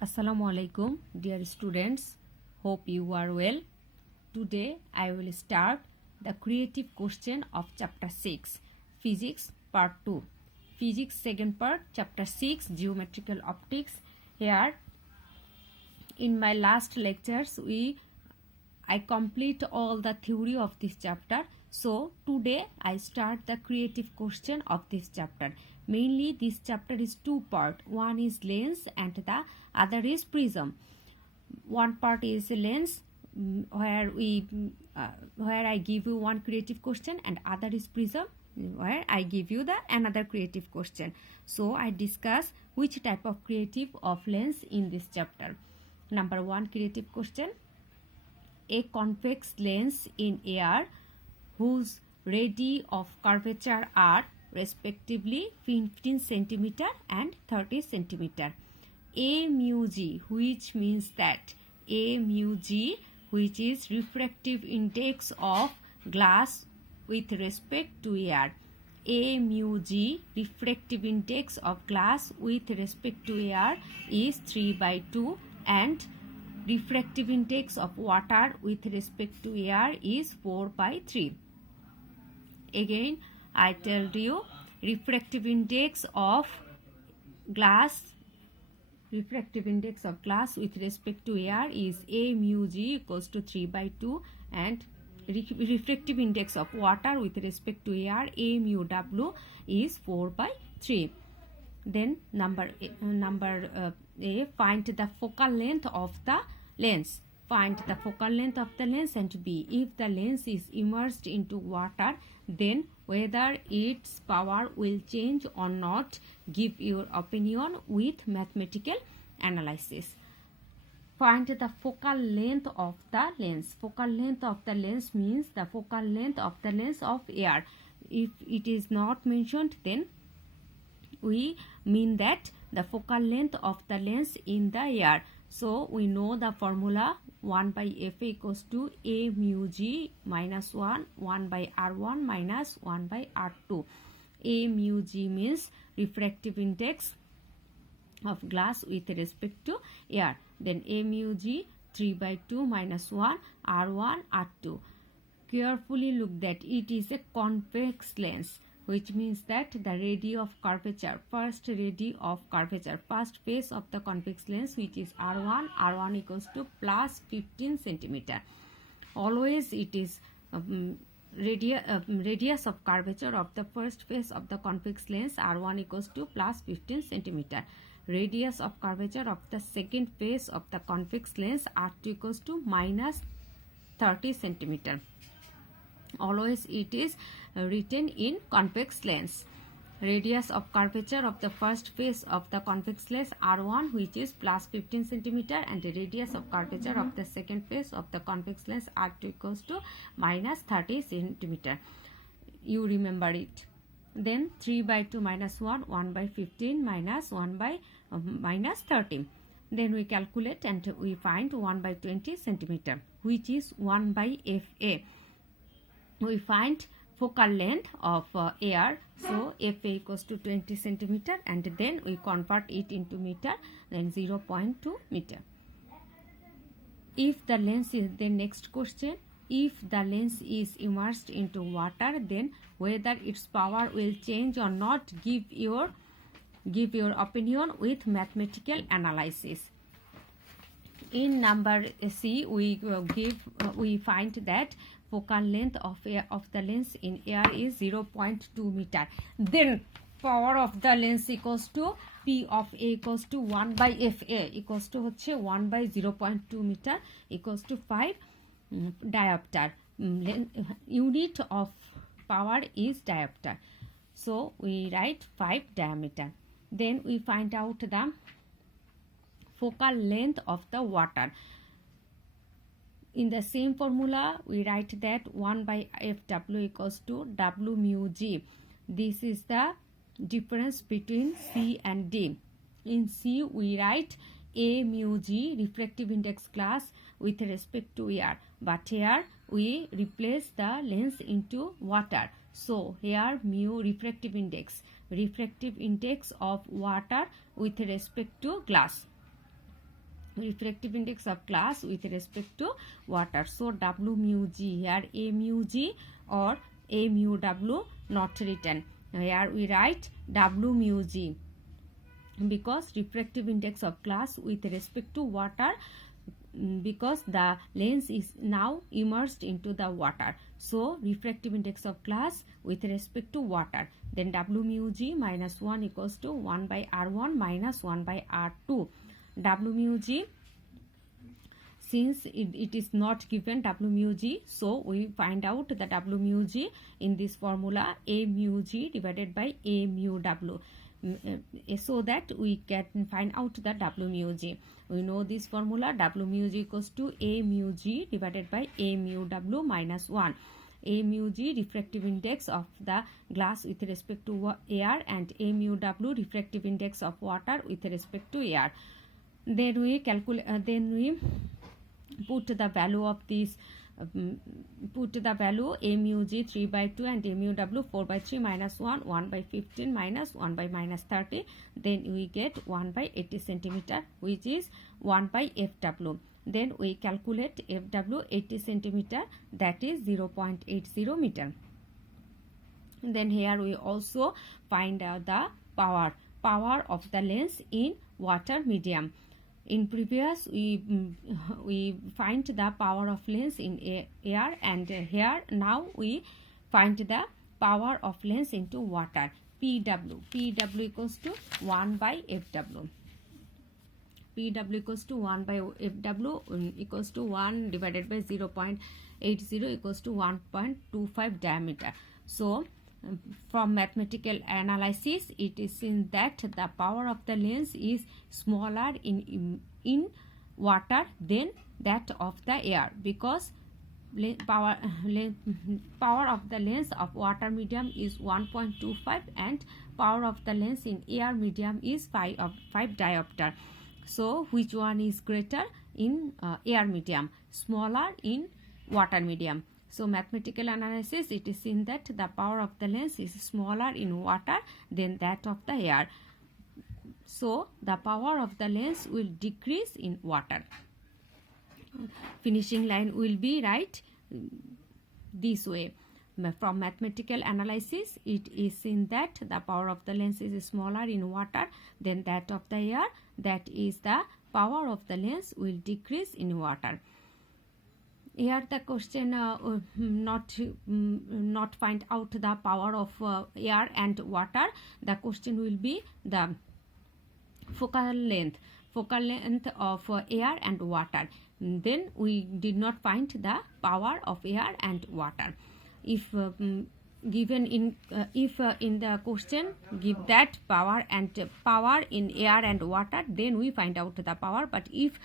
Assalamu alaikum, dear students. Hope you are well. Today I will start the creative question of chapter 6, Physics Part 2. Physics second part, chapter 6, Geometrical Optics. Here, in my last lectures, I complete all the theory of this chapter. So today I start the creative question of this chapter. Mainly this chapter is two part. One is lens and the other is prism. One part is lens where I give you one creative question, and other is prism where I give you the another creative question. So I discuss which type of creative of lens in this chapter. Number 1 creative question. A convex lens in air whose radii of curvature are respectively 15 cm and 30 cm. A mu g, which means that A mu g, which is refractive index of glass with respect to air. A mu g, refractive index of glass with respect to air, is 3/2, and refractive index of water with respect to air is 4/3. Again, I tell you, refractive index of glass with respect to air is A mu g equals to 3/2, and refractive index of water with respect to air, A mu w, is 4/3. Then number A, find the focal length of the lens. Find the focal length of the lens. And B, if the lens is immersed into water, then whether its power will change or not, give your opinion with mathematical analysis. Find the focal length of the lens. Focal length of the lens means the focal length of the lens of air. If it is not mentioned, then we mean that the focal length of the lens in the air. So we know the formula 1/f equals to A mu g minus 1/r1 minus 1/r2. A mu g means refractive index of glass with respect to air. Then A mu g 3/2 minus 1 r1 r2. Carefully look that it is a convex lens, which means that the radii of curvature, first phase of the convex lens, which is r1 equals to plus 15 cm. Always it is radius of curvature of the first phase of the convex lens, r1 equals to plus 15 cm. Radius of curvature of the second phase of the convex lens, r2 equals to minus 30 cm. Always it is written in convex lens. Radius of curvature of the first phase of the convex lens, r1, which is plus 15 cm, and the radius of curvature of the second phase of the convex lens, r2 equals to minus 30 cm. You remember it. Then 3/2 minus 1/15 minus 1/minus 30. Then we calculate and we find 1/20 cm, which is 1/fa. We find focal length of air, so fa equals to 20 cm, and then we convert it into meter, then 0.2 meter. If the lens is, the next question, if the lens is immersed into water, then whether its power will change or not, give your opinion with mathematical analysis. In number C, we find that focal length of the lens in air is 0.2 meter. Then power of the lens equals to P of A equals to 1/fa equals to 1/0.2 meter equals to 5 diopter. Unit of power is diopter. So we write 5 diameter. Then we find out the focal length of the water. In the same formula, we write that 1/fw equals to W mu g. This is the difference between C and D. In C, we write A mu g, refractive index glass with respect to air. But here, we replace the lens into water. So, here mu refractive index of water with respect to glass. refractive index of glass with respect to water. So W mu G, here A mu G or A mu W not written. Here we write W mu G because refractive index of glass with respect to water, because the lens is now immersed into the water. So refractive index of glass with respect to water, then W mu G minus 1 equals to 1 by R1 minus 1 by R2. W mu G, since it is not given W mu G, so we find out the W mu G in this formula, A mu G divided by A mu W, so that we can find out the W mu G. We know this formula, W mu G equals to A mu G divided by A mu W minus 1. A mu G refractive index of the glass with respect to air, and A mu W refractive index of water with respect to air. Then we calculate, then we put the value of this, put the value A mu G 3 by 2 and A mu W 4 by 3 minus 1, 1 by 15 minus 1 by minus 30. Then we get 1 by 80 centimeter, which is 1 by FW. Then we calculate FW 80 centimeter, that is 0.80 meter. Then here we also find out the power of the lens in water medium. In previous we find the power of lens in air, and here now we find the power of lens into water. PW equals to 1 by FW. PW equals to 1 by FW equals to 1 divided by 0.80 equals to 1.25 diameter. So from mathematical analysis, it is seen that the power of the lens is smaller in water than that of the air, because power of the lens of water medium is 1.25 and power of the lens in air medium is 5 diopter. So which one is greater in air medium, smaller in water medium? So mathematical analysis, it is seen that the power of the lens is smaller in water than that of the air. So the power of the lens will decrease in water. Finishing line will be right this way. From mathematical analysis, it is seen that the power of the lens is smaller in water than that of the air. That is, the power of the lens will decrease in water. Here the question not find out the power of air and water. The question will be the focal length of air and water. Then we did not find the power of air and water. If given in in the question give that power in air and water, then we find out the power. But if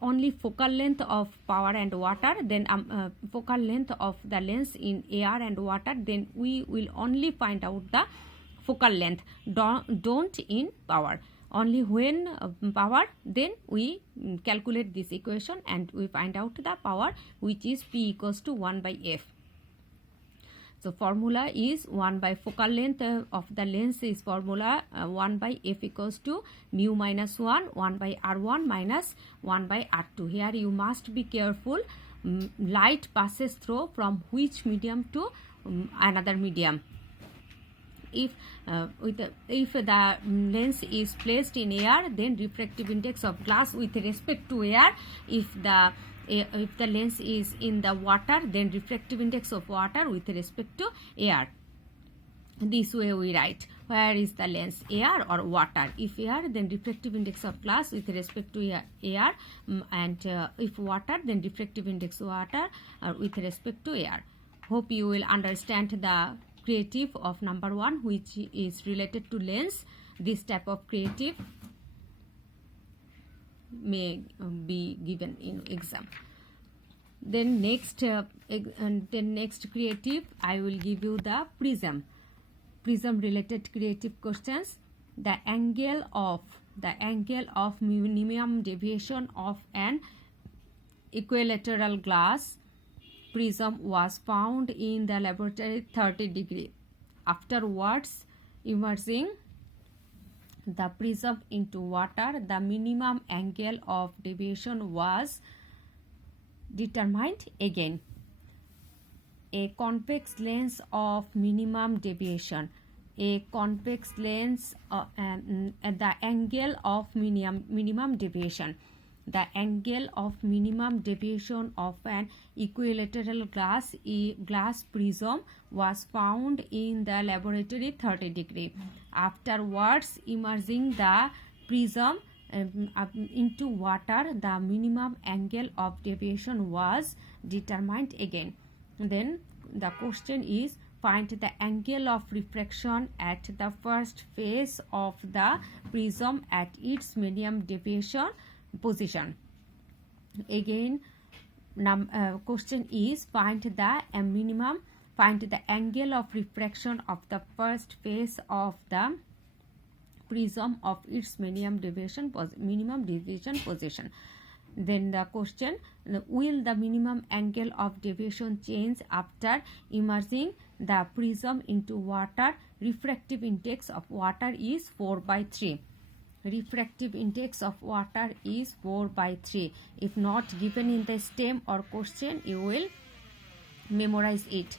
only focal length of power and water, then focal length of the lens in air and water, then we will only find out the focal length, don't in power. Only when power, then we calculate this equation and we find out the power, which is P equals to 1 by F. So formula is 1 by focal length of the lens is formula 1 by F equals to mu minus 1, 1 by R1 minus 1 by R2. Here you must be careful. Light passes through from which medium to another medium. If the lens is placed in air, then refractive index of glass with respect to air. If the lens is in the water, then refractive index of water with respect to air. This way we write, where is the lens, air or water? If air, then refractive index of glass with respect to air, and if water, then refractive index of water with respect to air. Hope you will understand the creative of number 1, which is related to lens. This type of creative may be given in exam. Then next creative, I will give you the prism related creative questions. The angle of minimum deviation of an equilateral glass prism was found in the laboratory 30 degree. Afterwards, immersing the prism into water, the minimum angle of deviation was determined again. A convex lens of minimum deviation. A convex lens, the angle of minimum deviation. The angle of minimum deviation of an equilateral glass prism was found in the laboratory 30 degree. Afterwards, immersing the prism into water, the minimum angle of deviation was determined again. Then the question is, find the angle of refraction at the first phase of the prism at its minimum deviation position. Again, question is, find the angle of refraction of the first phase of the prism of its minimum deviation position. Then the question, will the minimum angle of deviation change after immersing the prism into water? Refractive index of water is 4/3. Refractive index of water is 4/3. If not given in the stem or question, you will memorize it.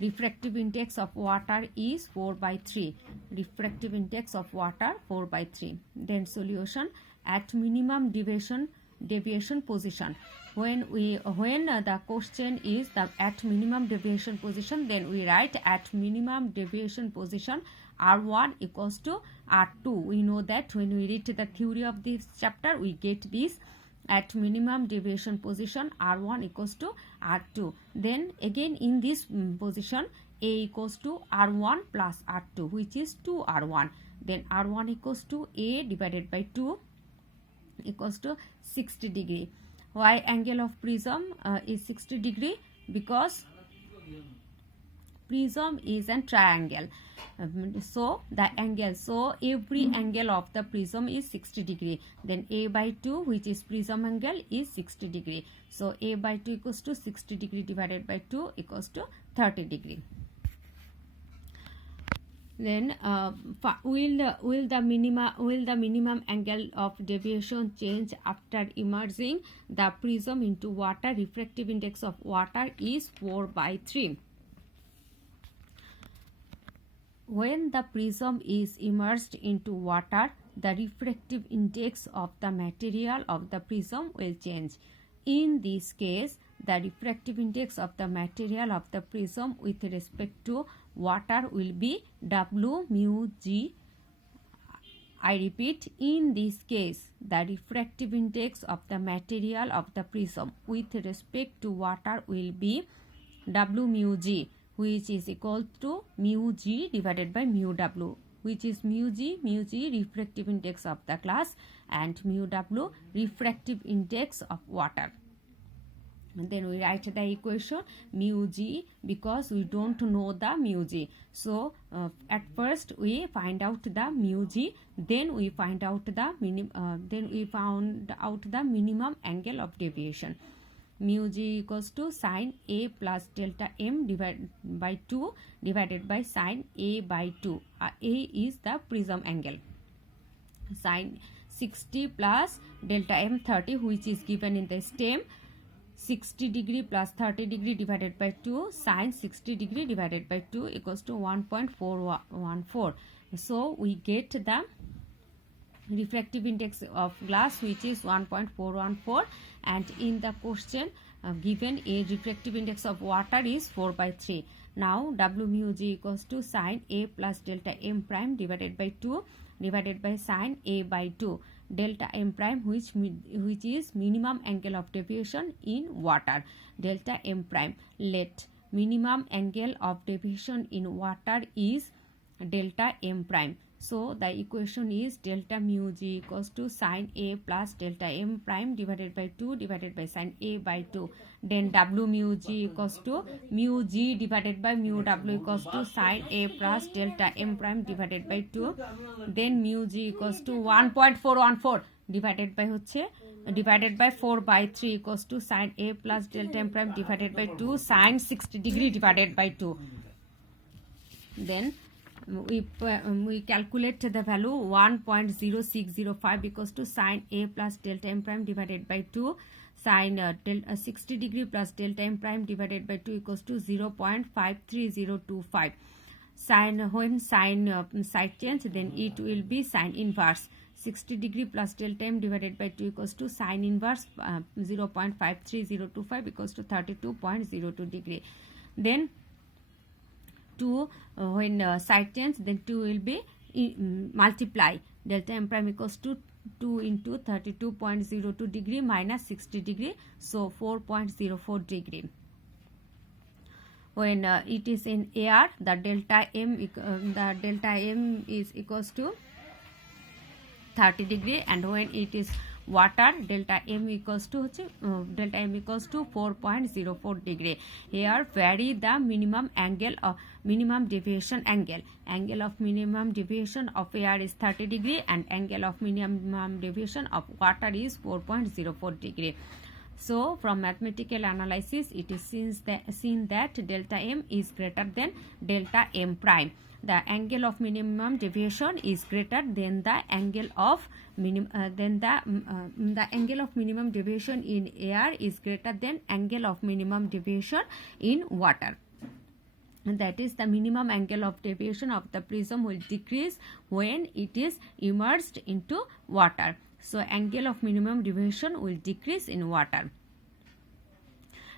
Refractive index of water is 4/3. Refractive index of water 4/3. Then solution, at minimum deviation position. When the question is at minimum deviation position, then we write at minimum deviation position R1 equals to R2. We know that when we read the theory of this chapter, we get this. At minimum deviation position R1 equals to R2. Then again in this position, A equals to R1 plus R2, which is 2R1. Then R1 equals to A divided by 2 equals to 60 degree. Why angle of prism is 60 degree? Because prism is a triangle. So every angle of the prism is 60 degree. Then A/2, which is prism angle, is 60 degree. So A/2 equals to 60 degree divided by 2 equals to 30 degree. Then will the minimum angle of deviation change after immersing the prism into water? Refractive index of water is 4/3. When the prism is immersed into water, the refractive index of the material of the prism will change. In this case, the refractive index of the material of the prism with respect to water will be W mu G. I repeat, in this case, the refractive index of the material of the prism with respect to water will be W mu G, which is equal to mu G divided by mu W, which is mu G refractive index of the glass and mu W refractive index of water. And then we write the equation mu G, because we don't know the mu G. So at first we find out the mu G, then we find out the minimum angle of deviation. Mu G equals to sine A plus delta M divided by 2 divided by sine A/2. A is the prism angle. Sine 60 plus delta M 30, which is given in the stem. 60 degree plus 30 degree divided by 2, sine 60 degree divided by 2 equals to 1.414. So we get the refractive index of glass, which is 1.414, and in the question given a refractive index of water is 4/3. Now W mu G equals to sine A plus delta M prime divided by 2 divided by sine A/2. Delta M prime, which is minimum angle of deviation in water. Delta M prime. Let minimum angle of deviation in water is delta M prime. So the equation is delta mu G equals to sine A plus delta M prime divided by 2 divided by sine A/2. Then W mu G equals to mu G divided by mu W equals to sine A plus delta M prime divided by 2. Then mu G equals to 1.414 divided by 4/3 equals to sine A plus delta M prime divided by 2 sine 60 degree divided by 2. Then we calculate the value 1.0605 equals to sine A plus delta m prime divided by 2, sine 60 degree plus delta m prime divided by 2 equals to 0.53025. When sine side change, then it will be sine inverse. 60 degree plus delta m divided by 2 equals to sine inverse 0.53025 equals to 32.02 degree. Then 2 when side change, then 2 will be multiply delta m prime equals to 2 into 32.02 degree minus 60 degree, so 4.04 degree. When it is in air, the delta m is equals to 30 degree, and when it is water, delta m equals to 4.04 degree. Here vary the minimum angle of minimum deviation angle. Angle of minimum deviation of air is 30 degree, and angle of minimum deviation of water is 4.04 degree. So from mathematical analysis, it is seen that delta m is greater than delta m prime. The angle of minimum deviation is greater than the angle of the angle of minimum deviation in air is greater than angle of minimum deviation in water. And that is, the minimum angle of deviation of the prism will decrease when it is immersed into water. So angle of minimum deviation will decrease in water.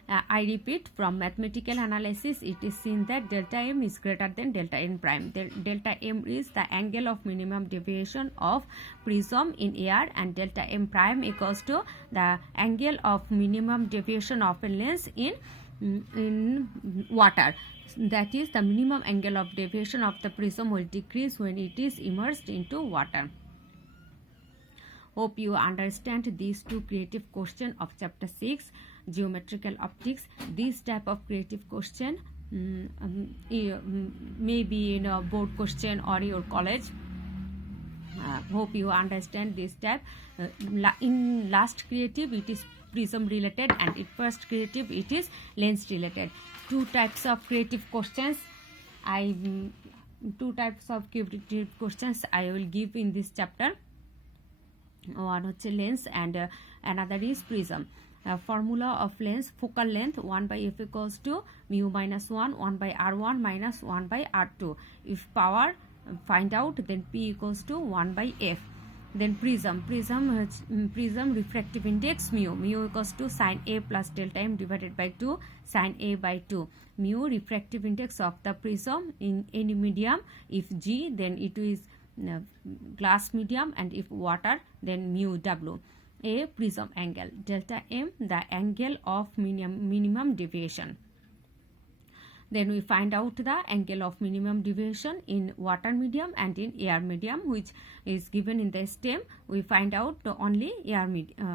I repeat, from mathematical analysis, it is seen that delta m is greater than delta n prime. Delta m is the angle of minimum deviation of prism in air, and delta m prime equals to the angle of minimum deviation of a lens in water. That is, the minimum angle of deviation of the prism will decrease when it is immersed into water. Hope you understand these two creative questions of chapter 6, geometrical optics. This type of creative question may be in a board question or your college. Hope you understand this type. In last creative, it is prism related, and in first creative, it is lens related. Two types of creative questions I will give in this chapter. One হচ্ছে lens and another is prism. Formula of lens: focal length 1 by f equals to mu minus 1 by r1 minus 1 by r2. If power find out, then p equals to 1 by f. Then prism refractive index mu equals to sine a plus delta m divided by 2 sine a by 2. Mu refractive index of the prism in any medium. If G, then it is glass medium, and if water, then mu w. A prism angle. Delta m, the angle of minimum deviation. Then we find out the angle of minimum deviation in water medium and in air medium, which is given in the stem. We find out only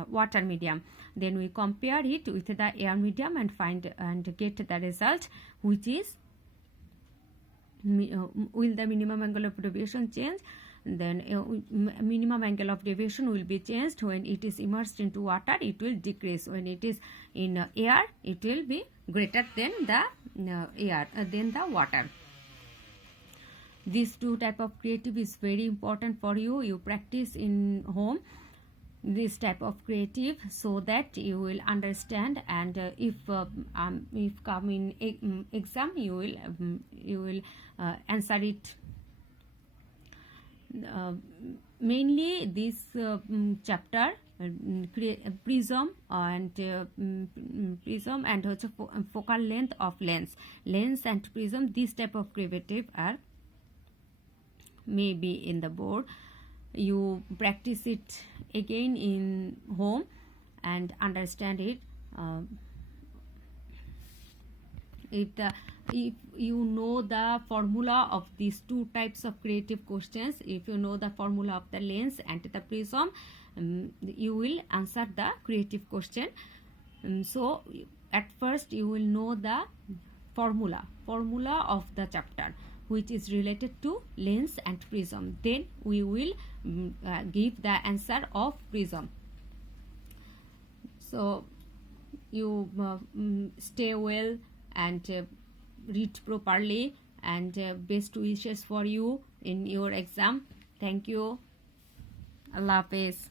water medium. Then we compare it with the air medium and get the result, which is will the minimum angle of deviation change? Then minimum angle of deviation will be changed when it is immersed into water. It will decrease. When it is in air, it will be greater than the water. These two type of creative is very important for you. You practice in home this type of creative, so that you will understand, and if come in exam, you will answer it. Mainly this chapter prism and focal length of lens and prism, this type of creative are maybe in the board. You practice it again in home and understand it. If you know the formula of these two types of creative questions, if you know the formula of the lens and the prism, you will answer the creative question. So at first you will know the formula of the chapter, which is related to lens and prism. Then we will give the answer of prism. So you stay well and read properly and best wishes for you in your exam. Thank you. Allah Hafiz.